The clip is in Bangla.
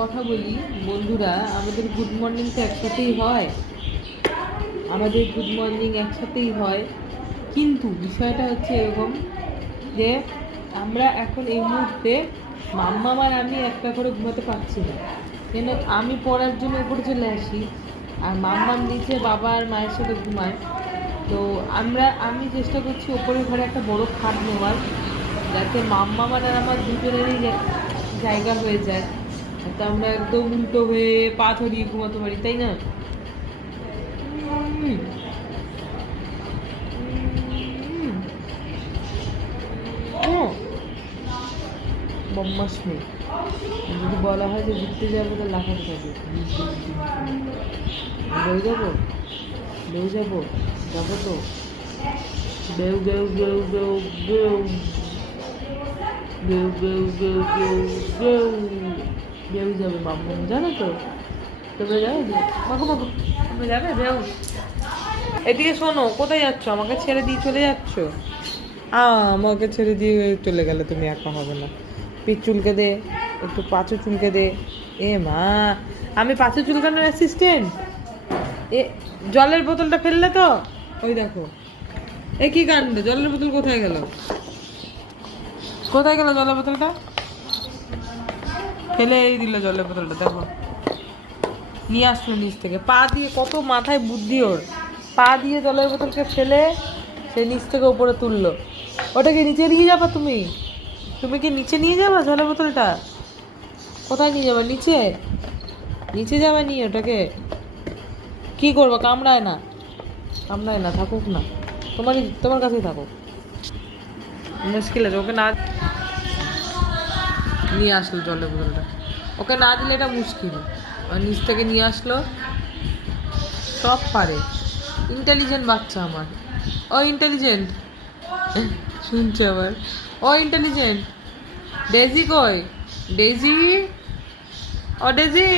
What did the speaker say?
কথা বলি বন্ধুরা, আমাদের গুড মর্নিং তো একসাথেই হয়, আমাদের গুড মর্নিং একসাথেই হয়। কিন্তু বিষয়টা হচ্ছে এরকম যে আমরা এখন এই মুহূর্তে মাম্মাম আর আমি একটা করে ঘুমাতে পারছি না, কেন আমি পড়ার জন্য উপরে চলে আসি আর মাম্মাম নিচে বাবা আর মায়ের সাথে ঘুমায়। তো আমি চেষ্টা করছি ওপরের ঘরে একটা বড় খাট নেওয়ার, যাতে মাম্মাম আর আমার দুজনেরই জায়গা হয়ে যায়, তো আমরা একদম উল্টো হয়ে পা ধরিয়ে ঘুমাতে পারি, তাই না? বম্মাস মেয়ে, যদি বলা হয় যে ঘুরতে যাবো তো লাফাতে যাবে, বেউ যাবো, বেউ যাবো, যাবো তো, বেউ বেউ বেউ বেউ বেউ বেউ বেউ বেউ বেউ বেউ বেউ যাবে মাম্মাম, জানো তো? তোমরা যাবে? মাগো মাগো, তোমরা যাবে বেউ? এদিকে শোনো, কোথায় যাচ্ছ? আমাকে ছেড়ে দিয়ে চলে যাচ্ছ? আমাকে ছেড়ে দিয়ে চলে গেলে তুমি একা হবে না। পিঠ চুলকে দে, একটু পাঁচু চুলকে দে। এ মা, আমি পাঁচু চুলকানোর অ্যাসিস্ট্যান্ট? এ জলের বোতলটা ফেললে তো? ওই দেখো, এ কি কাণ্ড! জলের বোতল কোথায় গেল? কোথায় গেল জলের বোতলটা? ফেলেই দিল জলের বোতলটা, দেখো। নিয়ে আসলো নিচ থেকে, পা দিয়ে, কত মাথায় বুদ্ধি ওর, পা দিয়ে জলের বোতলকে ফেলে সে নিচ থেকে উপরে তুললো। ওটাকে নিচে নিয়ে যাবা তুমি? তুমি কি নিচে নিয়ে যাবা জলের বোতলটা? কোথায় নিয়ে যাবা? নিচে? নিচে যাবে নিয়ে ওটাকে? কি করবো? কামড়ায় না, কামড়ায় না, থাকুক না, তোমার কাছেই থাকুক। মুশকিল আছে, ওকে না নিয়ে আসলো জলের বোতলটা, ওকে না দিলে এটা মুশকিল। আর নিচ থেকে নিয়ে আসলো, সব পারে। ইন্টেলিজেন্ট বাচ্চা আমার। ও ইন্টেলিজেন্ট, শুনছে আবার। ও ইন্টেলিজেন্ট, ডেজি কই? ডেজি, ও ডেজি।